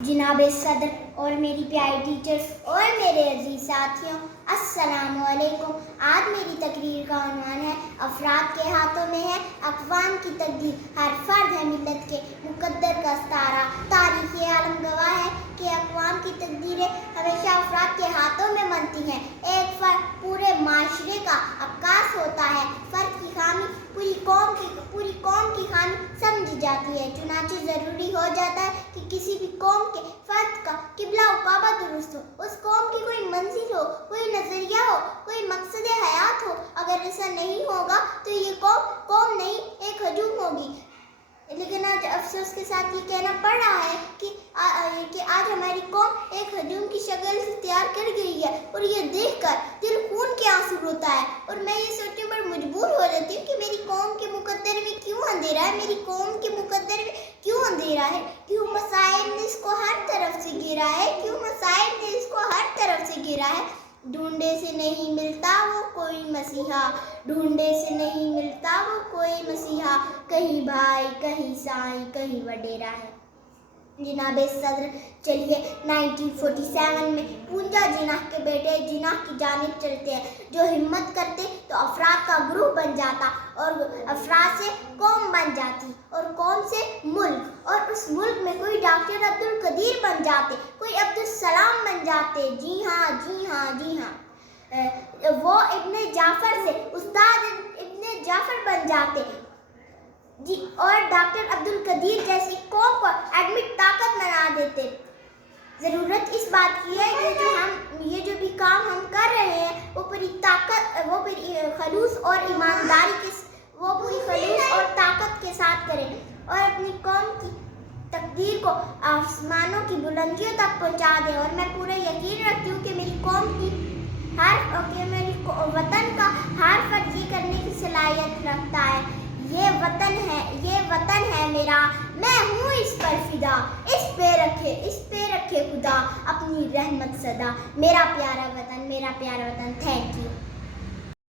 जनाब सदर और मेरी प्यारी टीचर्स और मेरे अजीज साथियों, अस्सलाम वालेकुम। आज मेरी तकरीर का उन्वान है अफराद के हाथों में है अक़वाम की तकदीर। हर फर्द है मिल्लत के मुक़द्दर का सितारा। तारीख़ आलम गवाह है कि अक़वाम की तकदीरें हमेशा अफराद के हाथों में बनती हैं। एक फ़र्द पूरे माशरे का अक्कास होता है। फ़र्द की खामी पूरी कौम की खामी समझी जाती है। चुनांचे ज़रूरी हो जाता है कि किसी भी कौम के फ़र्द का किबला व काबा दुरुस्त हो, उस कौम की कोई मंजिल हो, कोई नज़रिया हो, कोई मकसद हयात हो। अगर ऐसा नहीं होगा तो ये कौम नहीं, एक हजूम होगी। लेकिन आज अफसोस के साथ ये कहना पड़ रहा है कि आज हमारी कौम एक हजूम की शक्ल से तैयार कर गई है, और ये देखकर दिल खून के आंसू रोता है। और मैं ये सोचने पर मजबूर हो जाती हूँ कि मेरी कौम के मुकद्दर में क्यों अंधेरा है, मेरी कौम के मुकद्दर में क्यों अंधेरा है, क्यों मसाइब ने इसको हर तरफ से घेरा है, क्यों मसाइब ने इसको हर तरफ से घेरा है। ढूंढे से नहीं मिलता वो कोई मसीहा, ढूंढे से नहीं मिलता वो कोई मसीहा, कहीं भाई कहीं साईं कहीं वडेरा है। जनाब सदर, चलिए 1947 में पूंजा जिनाह के बेटे जिनाह की जानिब चलते हैं। जो हिम्मत करते तो अफराद का ग्रुप बन जाता, और अफराद से कौम बन जाती, और कौम से मुल्क, और उस मुल्क में कोई डॉक्टर अब्दुल कदीर बन जाते, कोई अब्दुल सलाम बन जाते। जी हाँ जी हाँ जी हाँ, वो इब्ने जाफर से उस्ताद इब्ने जाफर बन जाते जी, और डॉक्टर अब्दुल कदीर जैसी कौम को एडमिट ताकत बना देते। ज़रूरत इस बात की है कि ये जो भी काम हम कर रहे हैं वो पूरी खलूस और ईमानदारी के खलूस और ताकत के साथ करें, और अपनी कौम की तकदीर को आसमानों की बुलंदियों तक पहुंचा दें। और मैं पूरा यकीन रखती हूँ कि मेरी वतन का हर फर्द ये करने की सलाहियत रखता है। ये वतन है मेरा, मैं हूँ इस पर फिदा, इस पे रखे खुदा अपनी रहमत सदा। मेरा प्यारा वतन, थैंक यू।